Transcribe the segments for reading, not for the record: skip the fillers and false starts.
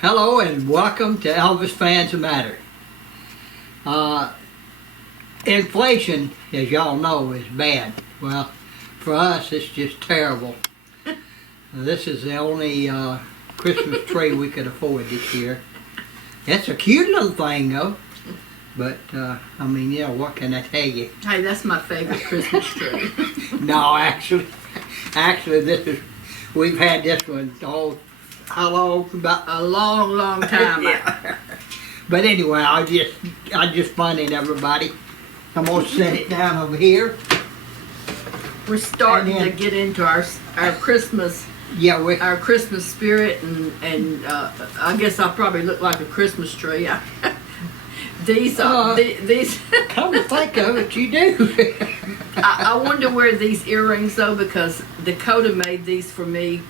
Hello and welcome to Elvis Fans Matter. Inflation, as y'all know, is bad. Well, for us, it's just terrible. This is the only Christmas tree we could afford this year. It's a cute little thing, though. But, I mean, yeah, what can I tell you? Hey, that's my favorite Christmas tree. No, actually, we've had this one, how long? About A long, long time. yeah. But anyway, I just finding everybody. I'm gonna set it down over here. We're starting to get into our Christmas. Yeah, our Christmas spirit, and I guess I probably look like a Christmas tree. These come to think of it, you do. I wanted to wear these earrings though because Dakota made these for me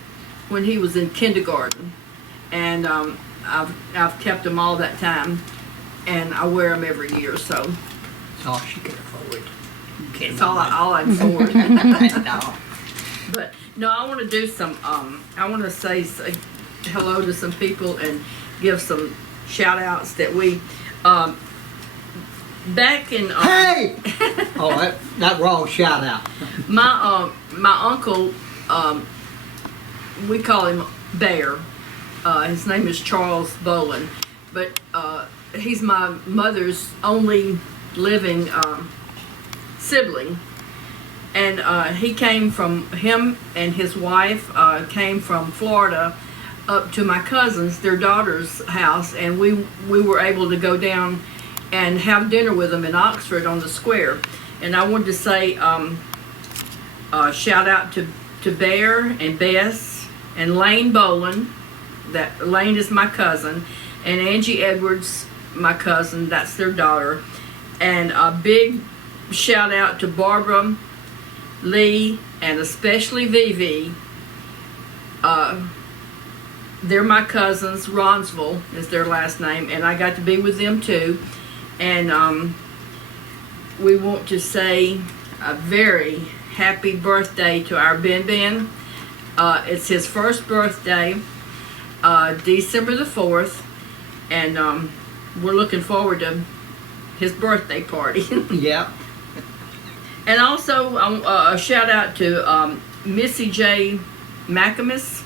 when he was in kindergarten, and I've kept them all that time, and I wear them every year. So That's all she can afford. it's all I can afford. No. But no, I want to do some. I want to say hello to some people and give some shout outs that we back in. Hey! Oh, that wrong shout out. My uncle, we call him Bear. His name is Charles Boland, but he's my mother's only living sibling. And him and his wife came from Florida up to my cousin's, their daughter's house, and we were able to go down and have dinner with them in Oxford on the square. And I wanted to say shout out to Bear and Bess and Lane Boland. That Lane is my cousin, and Angie Edwards, my cousin. That's their daughter. And a big shout out to Barbara, Lee, and especially Vivi. They're my cousins. Ronsville is their last name, and I got to be with them too. And we want to say a very happy birthday to our Ben. It's his first birthday, December the 4th, and we're looking forward to his birthday party. Yeah. And also a shout out to Missy J. McAmis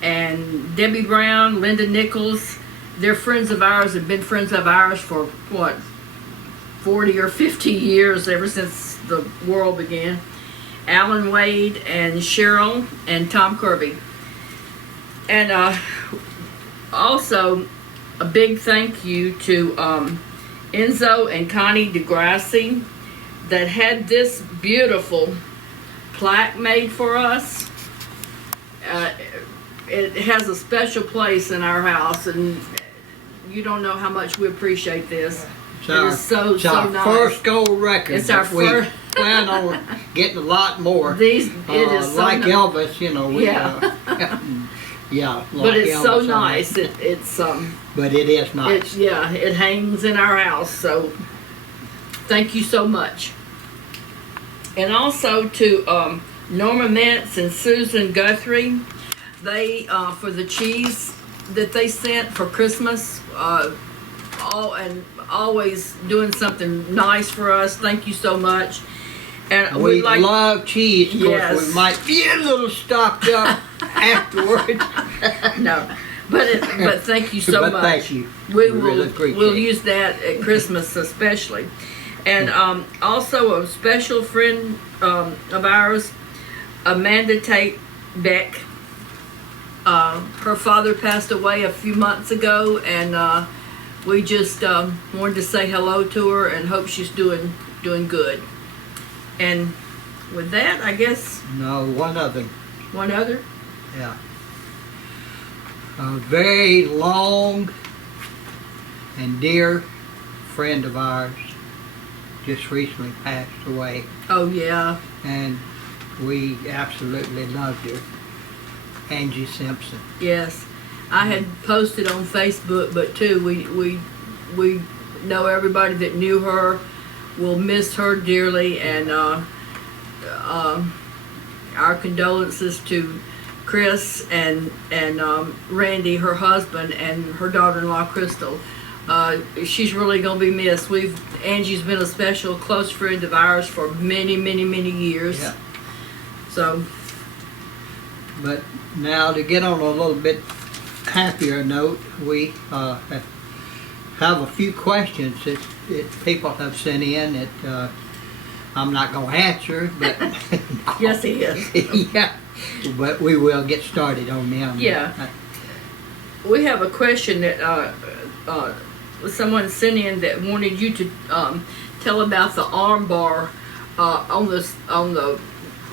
and Debbie Brown, Linda Nichols. They're friends of ours, have been friends of ours for, 40 or 50 years, ever since the world began. Alan Wade and Cheryl and Tom Kirby. And also a big thank you to Enzo and Connie DeGrassi that had this beautiful plaque made for us. It has a special place in our house, and you don't know how much we appreciate this. It is so nice. First gold record. It's our first. We plan on getting a lot more. It is so like nice. Elvis, you know. Yeah. Yeah. Like But it's Elvis so nice. It's But it is nice. it hangs in our house. So thank you so much. And also to Norma Mentz and Susan Guthrie. They for the cheese that they sent for Christmas, and always doing something nice for us. Thank you so much. And we love cheese. Of yes. course, we might be a little stocked up afterwards. No, but thank you so much. Thank you. We'll use that at Christmas especially. And also a special friend of ours, Amanda Tate Beck. Her father passed away a few months ago, and we just wanted to say hello to her and hope she's doing good. And with that, I guess. No, one other. One other? Yeah. A very long and dear friend of ours just recently passed away. Oh, yeah. And we absolutely loved her. Angie Simpson. Yes. I had posted on Facebook, but too, we know everybody that knew her will miss her dearly, and our condolences to Chris and Randy, her husband, and her daughter-in-law Crystal. She's really gonna be missed. Angie's been a special close friend of ours for many, many, many years. Yeah. So. But now to get on a little bit happier note, we have a few questions that people have sent in that I'm not going to answer, but Yes, he is. yeah, but we will get started on them. Yeah. We have a question that someone sent in that wanted you to tell about the arm bar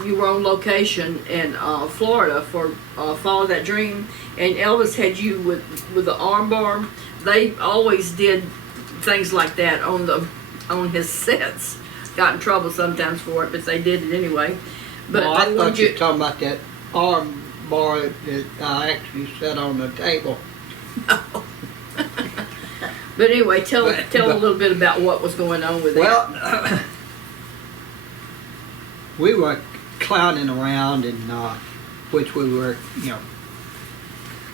you were on location in Florida for Follow That Dream, and Elvis had you with the arm bar. They always did things like that on his sets. Got in trouble sometimes for it, but they did it anyway. But well, I thought you were talking about that arm bar that I actually set on the table. No. But anyway, tell a little bit about what was going on with that. Well, we were clowning around, and which we were,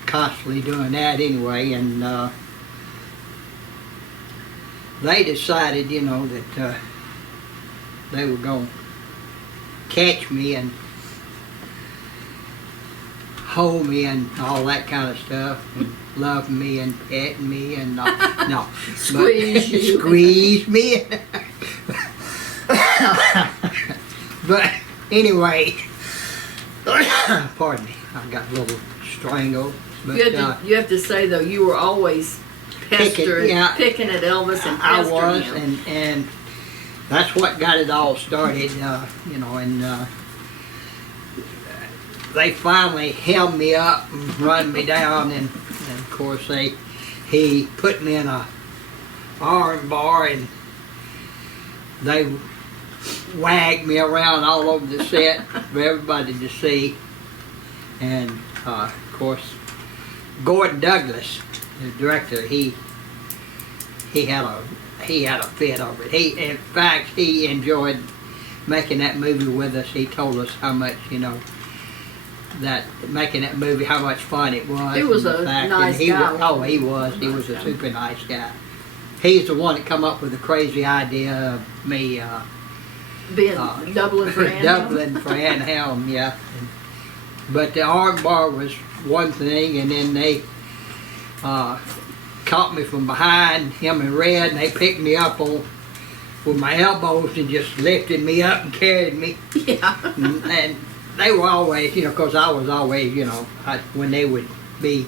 constantly doing that anyway, and they decided, that they were going to catch me and hold me and all that kind of stuff, and love me and pet me and no, squeeze me. But anyway, pardon me, I got a little strangled. But you have to say though, you were always picking at Elvis and pestering I was, him. and that's what got it all started, and they finally held me up and run me down, and of course he put me in a arm bar, and they wagged me around all over the set for everybody to see. And of course, Gordon Douglas, the director, he had a fit over it. In fact, he enjoyed making that movie with us. He told us how much, that making that movie, how much fun it was. He was a nice guy. He was a super nice guy. He's the one that come up with the crazy idea of me being doubling for Ann doubling for Ann Helm, yeah. But the arm bar was one thing, and then they caught me from behind, him and Red, and they picked me up with my elbows and just lifted me up and carried me. Yeah. And they were always, because I was always, when they would be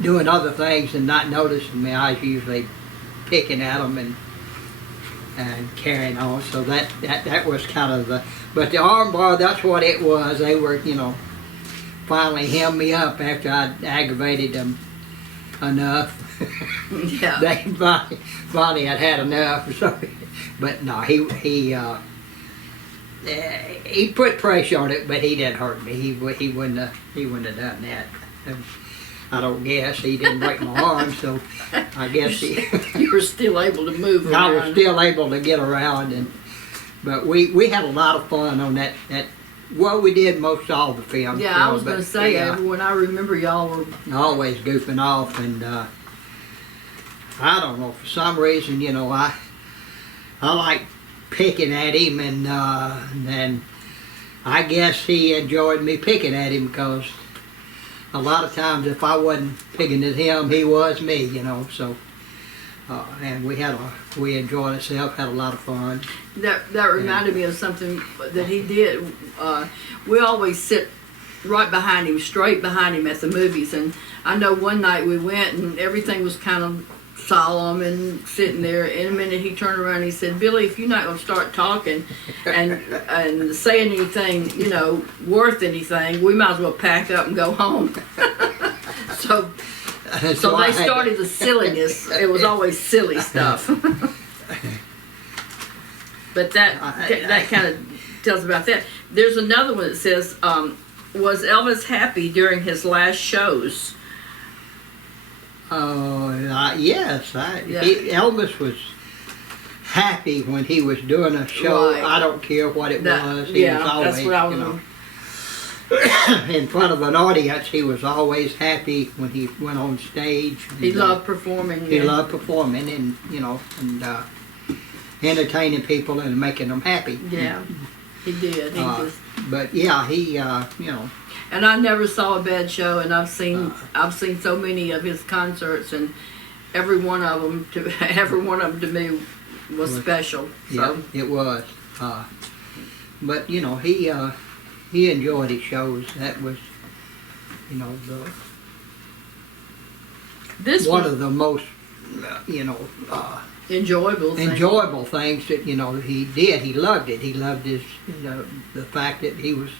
doing other things and not noticing me, I was usually picking at them and carrying on. So that was kind of but the arm bar, that's what it was. They were, finally held me up after I'd aggravated them enough. Yeah. They finally had enough. So, but no, he put pressure on it, but he didn't hurt me. He wouldn't have done that. I don't guess. He didn't break my arm, so I guess you were still able to move around. I was still able to get around, but we had a lot of fun on that. Well, we did most all the film. Yeah, I was going to say, when I remember y'all were always goofing off, and I don't know, for some reason, I like picking at him, and I guess he enjoyed me picking at him, because a lot of times if I wasn't picking at him, he was me, so and we enjoyed ourselves, had a lot of fun. That reminded me of something that he did. We always sit right behind him, straight behind him at the movies, and I know one night we went and everything was kind of solemn and sitting there. In a minute he turned around and he said, "Billy, if you're not going to start talking and saying anything, worth anything, we might as well pack up and go home." So they started the silliness. It was always silly stuff. But that kind of tells about that. There's another one that says, was Elvis happy during his last shows? Yes. Elvis was happy when he was doing a show. Right. I don't care what it was. He was always, that's what I was in front of an audience. He was always happy when he went on stage. He And, loved performing. He yeah. loved performing, and entertaining people and making them happy. Yeah, he did. He just. But yeah, he And I never saw a bad show, and I've seen so many of his concerts, and every one of them to me was special. So yeah, it was. But he enjoyed his shows. That was one of the most enjoyable things that he did. He loved it. He loved his the fact that he was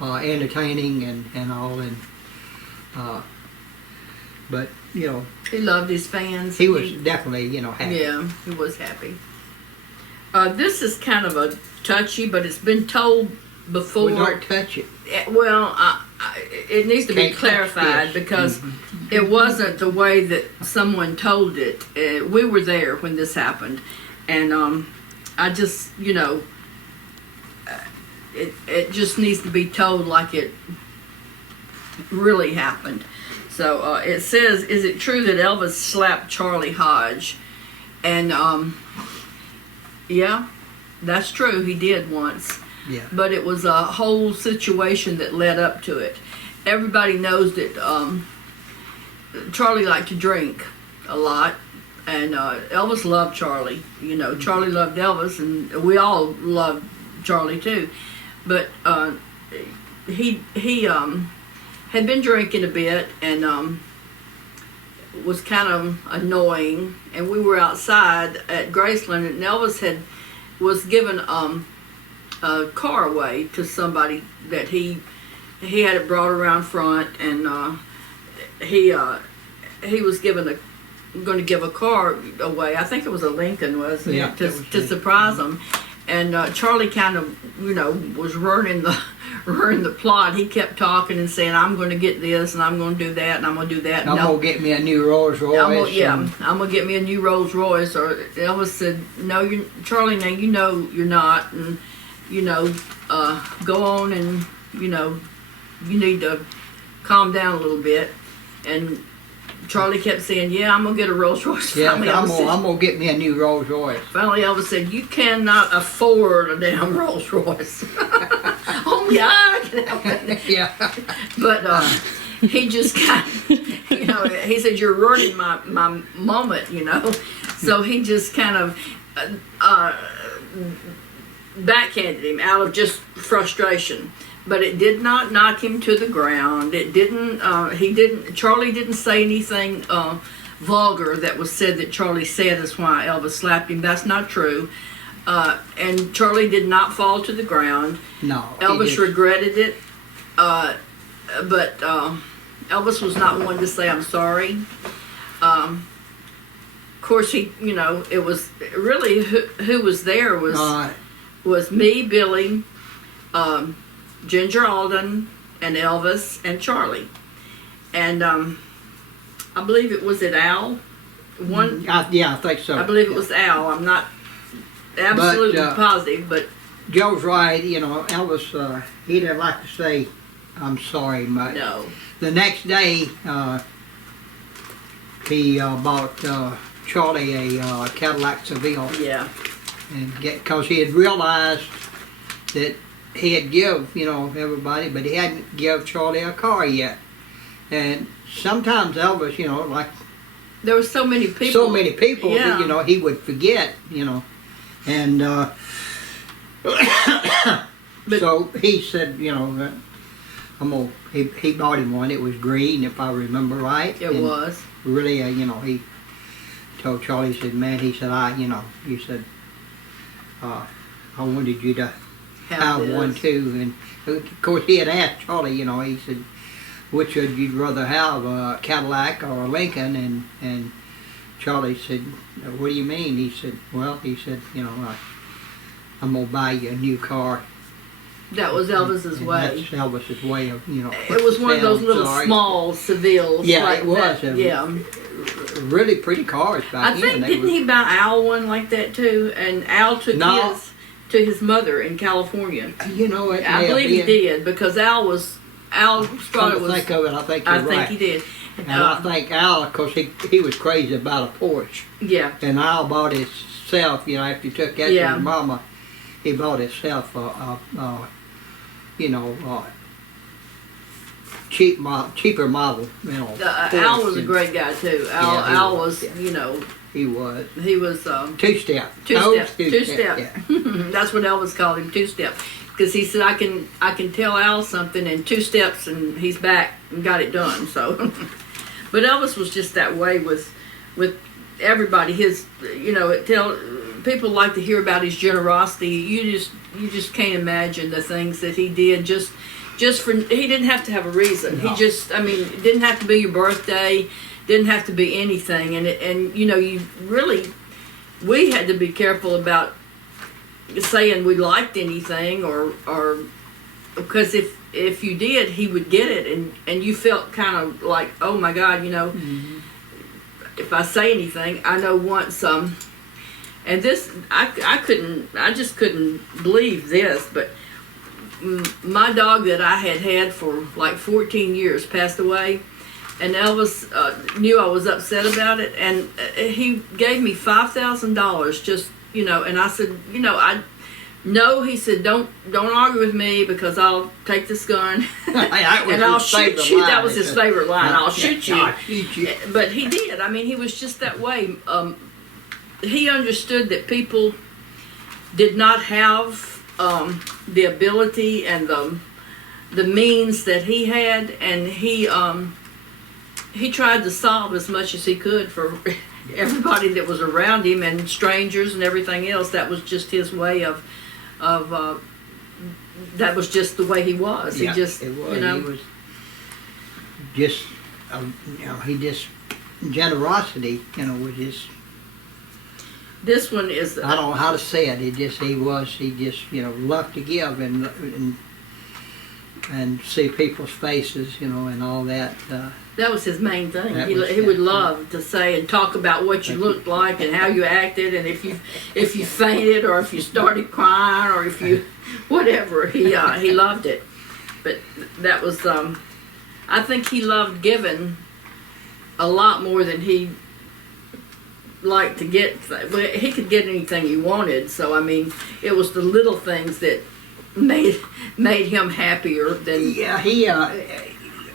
entertaining and all, and but he loved his fans. he was definitely happy. Yeah, he was happy. This is kind of a touchy, but it's been told before. We don't touch it. Well, it needs to be Can't touch clarified this. because Mhm. it wasn't the way that someone told it. We were there when this happened, and I just, it just needs to be told like it really happened. So it says, "Is it true that Elvis slapped Charlie Hodge?" And yeah, that's true. He did once. Yeah. But it was a whole situation that led up to it. Everybody knows that Charlie liked to drink a lot, and Elvis loved Charlie. Charlie loved Elvis, and we all loved Charlie too. But he had been drinking a bit and was kind of annoying. And we were outside at Graceland, and Elvis was given a car away to somebody that he had it brought around front, and he was going to give a car away. I think it was a Lincoln, wasn't Yeah, it? it was To surprise him. And Charlie kind of was ruining the plot. He kept talking and saying, "I'm going to get this, and I'm going to do that, and I'm going to do that." I'm gonna get me a new Rolls Royce. I'm gonna get me a new Rolls Royce. Or Elvis said, "No, Charlie. Now you're not, and go on, and you need to calm down a little bit." And Charlie kept saying, "Yeah, I'm gonna get a Rolls Royce." Yeah, Finally, I'm Elvis gonna get me a new Rolls Royce. Finally, Elvis said, "You cannot afford a damn Rolls Royce." Only I can help it. Yeah. But he just kind of, he said, "You're ruining my moment," So he just kind of backhanded him out of just frustration. But it did not knock him to the ground. It didn't. Charlie didn't say anything vulgar that was said that Charlie said is why Elvis slapped him. That's not true. And Charlie did not fall to the ground. No. Elvis regretted it. But Elvis was not one to say, "I'm sorry." Of course, it was really who was there was me, Billy, Ginger Alden, and Elvis, and Charlie. And I believe it was Al. I think so. I believe it was Al. I'm not absolutely positive, but Joe's right. Elvis, he didn't like to say, "I'm sorry" much. no. The next day, he bought Charlie a Cadillac Seville, Yeah. and because he had realized that he had give everybody, but he hadn't give Charlie a car yet. And sometimes Elvis, like There were so many people. so many people, Yeah. that, he would forget, and But- so he said, he bought him one. It was green, if I remember right. It And was. really, he told Charlie, he said, "Man," he said, he said, "I wanted you to have this. one too." And of course, he had asked Charlie, he said, "Which would you rather have, a Cadillac or a Lincoln?" And Charlie said, "What do you mean?" He said, "Well," he said, "I'm gonna buy you a new car." That was Elvis's And way. That's Elvis's way of, It was one of those saying, little "Sorry." small Sevilles. Yeah, like it was. that. Yeah. Really pretty cars back I think, then. They didn't were- he buy Al one like that too? And Al took No. his. to his mother in California. You know, it I may believe he have been. did, because Al Come thought it to was. think of it, I think you're I right. think he did. And I think Al, of course, he was crazy about a Porsche. Yeah. And Al bought himself, you know, after he took that to Yeah. his mama, he bought himself you know, cheaper model, you know. Al Porsche. was a great guy too. Al was, you know, He was. he was Two-step. two-step. Yeah. That's what Elvis called him, two-step, because he said I can tell Al something in 2 steps and he's back and got it done. So, but Elvis was just that way with everybody. His, you know, people like to hear about his generosity. You just can't imagine the things that he did just for, he didn't have to have a reason. No. He just, I mean, it didn't have to be your birthday, didn't have to be anything. And you know, we had to be careful about saying we liked anything or because if you did, he would get it, and you felt kind of like, oh my God, you know, if I say anything. I know once and this, I just couldn't believe this, but my dog that I had for like 14 years passed away, and Elvis knew I was upset about it, and he gave me $5,000 just, you know, and I said, you know, he said, don't argue with me because I'll take this gun and I'll shoot you. That was his favorite line. I'll shoot you. I'll shoot you. But he did. I mean, he was just that way. He understood that people did not have the ability and the means that he had, and he tried to solve as much as he could for everybody that was around him and strangers and everything else. That was just his way of that was just the way he was. Yeah, he just, it was. you know, He was just, you know, he just, generosity, you know, was just, this one is. I don't know how to say it. He just, you know, loved to give and see people's faces, you know, and all that. That was his main thing. That He was- would yeah. love to say and talk about what you looked like and how you acted, and if you fainted or if you started crying or if you whatever. He loved it. But that was I think he loved giving a lot more than he liked to get. He could get anything he wanted. So I mean, it was the little things that made him happier than. Yeah, he,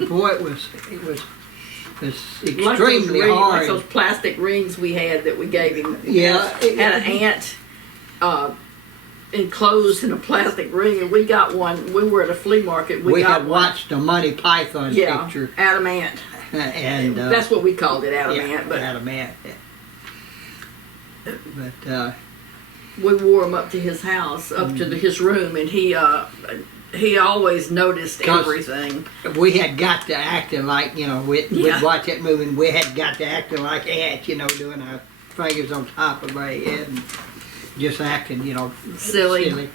boy, it was Like those extremely rings, hard. like those plastic rings we had that we gave him. Yeah, Had an aunt enclosed in a plastic ring, and we got one. We were at a flea market. We got had one. watched the Monty Python Yeah, picture, adamant. and That's what we called it, adamant. yeah, But adamant. But we wore him up to his house, up to his room, and he always noticed 'Cause everything. we had got to acting like, you know, we'd Yeah. watch that movie, and we had got to acting like ants, you know, doing our fingers on top of our head and just acting, you know, Silly.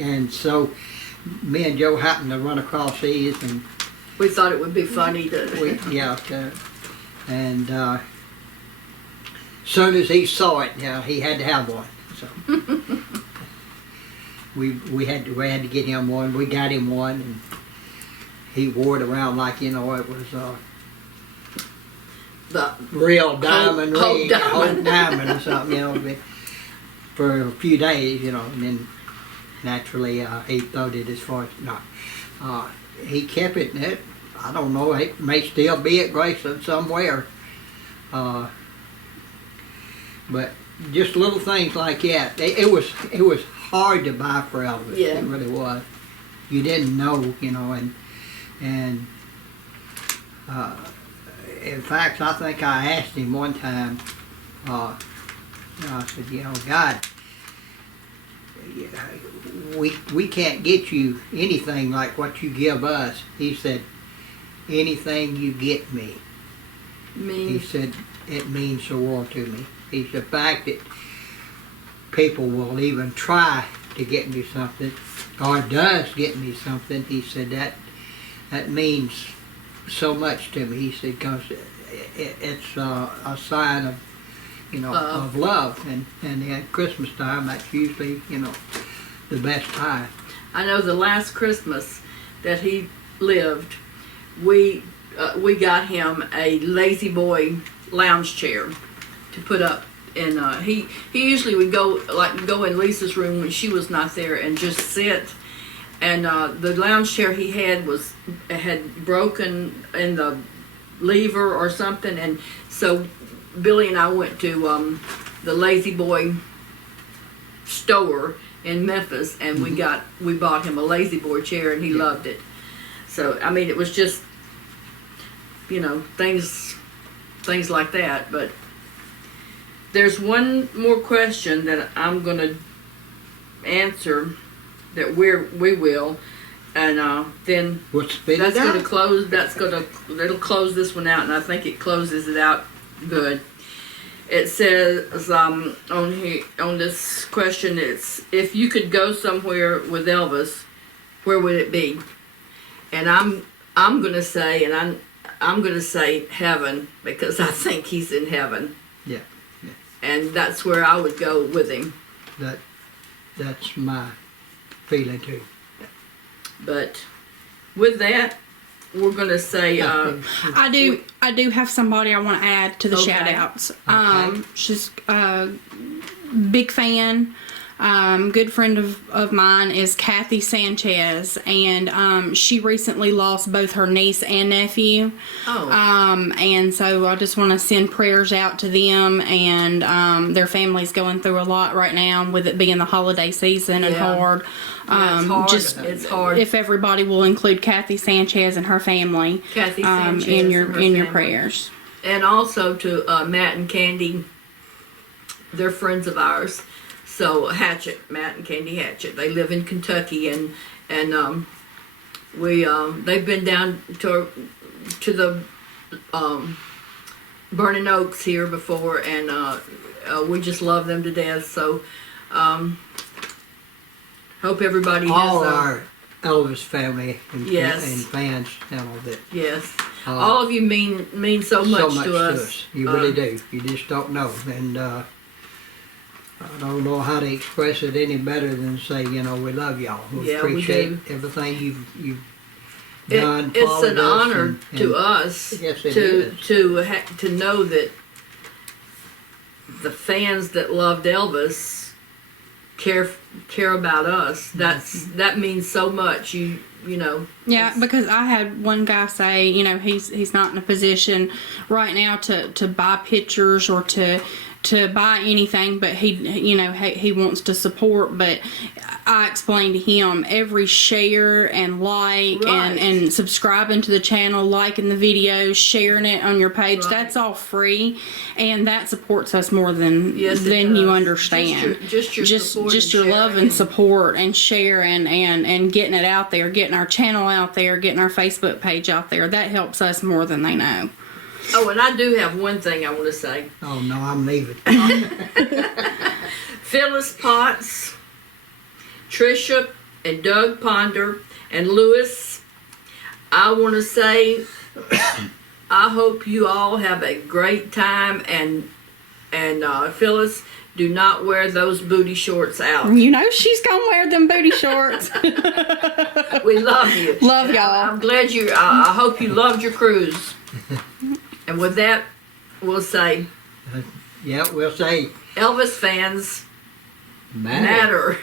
And so me and Joe happened to run across these, and We thought it would be funny to. and soon as he saw it, he had to have one. So we had to get him one. We got him one, and he wore it around like, you know, it was the real diamond Hope ring, diamond. Hope diamond or something, you know, for a few days, you know, and then naturally he throwed it as far as he kept it, and I don't know, it may still be at Graceland somewhere, but just little things like that. It was hard to buy for Elvis. Yeah. It really was. You didn't know, you know, and in fact, I think I asked him one time, I said, you know, God, we can't get you anything like what you give us. He said, anything you get me. He mean. said, it means the world to me. He's the fact that people will even try to get me something, or does get me something. He said that means so much to me. He said, because it's a sign of of love, and at Christmas time, that's usually, the best time. I know the last Christmas that he lived, we got him a Lazy Boy lounge chair to put up, and he usually would go in Lisa's room when she was not there and just sit. And the lounge chair he had had broken in the lever or something, and so Billy and I went to the Lazy Boy store in Memphis, and we bought him a Lazy Boy chair, and he loved it. So I mean, it was just things like that. But there's one more question that I'm gonna answer that we will, and then that's gonna close. It'll close this one out, and I think it closes it out good. It says on this question, it's if you could go somewhere with Elvis, where would it be? And I'm gonna say, and I'm gonna say heaven, because I think he's in heaven. Yeah. And that's where I would go with him. That's my feeling too. But with that, we're gonna say I do have somebody I want to add to the shout outs. Okay. She's a big fan. Good friend of mine is Kathy Sanchez, and she recently lost both her niece and nephew. And so I just want to send prayers out to them, and their family's going through a lot right now with it being the holiday season and hard. It's hard. If everybody will include Kathy Sanchez and her family, Kathy Sanchez in your and her family. prayers, and also to Matt and Candy. They're friends of ours. So Matt and Candy Hatchett, they live in Kentucky, and they've been down to the Burning Oaks here before, and we just love them to death. So hope everybody has all our Elvis family and yes. fans and all that. Yes, all of you mean so much to us. You really do. You just don't know, and I don't know how to express it any better than say, we love y'all. We appreciate everything you've done. It's an honor to us yes, it to know that the fans that loved Elvis care about us. That means so much. You know. Yeah, because I had one guy say, he's not in a position right now to buy pictures or to buy anything, but he wants to support. But I explained to him every share and like and subscribing to the channel, liking the videos, sharing it on your page, that's all free, and that supports us more than you understand. Just your love and support and share and getting it out there, getting our channel out there, getting our Facebook page out there. That helps us more than they know. Oh, and I do have one thing I want to say. Oh, no, I'm leaving. Phyllis Potts, Tricia and Doug Ponder, and Lewis, I want to say I hope you all have a great time, and Phyllis, do not wear those booty shorts out. She's gonna wear them booty shorts. We love you. Love y'all. I'm glad I hope you loved your cruise. And with that, we'll say... We'll say... Elvis fans matter.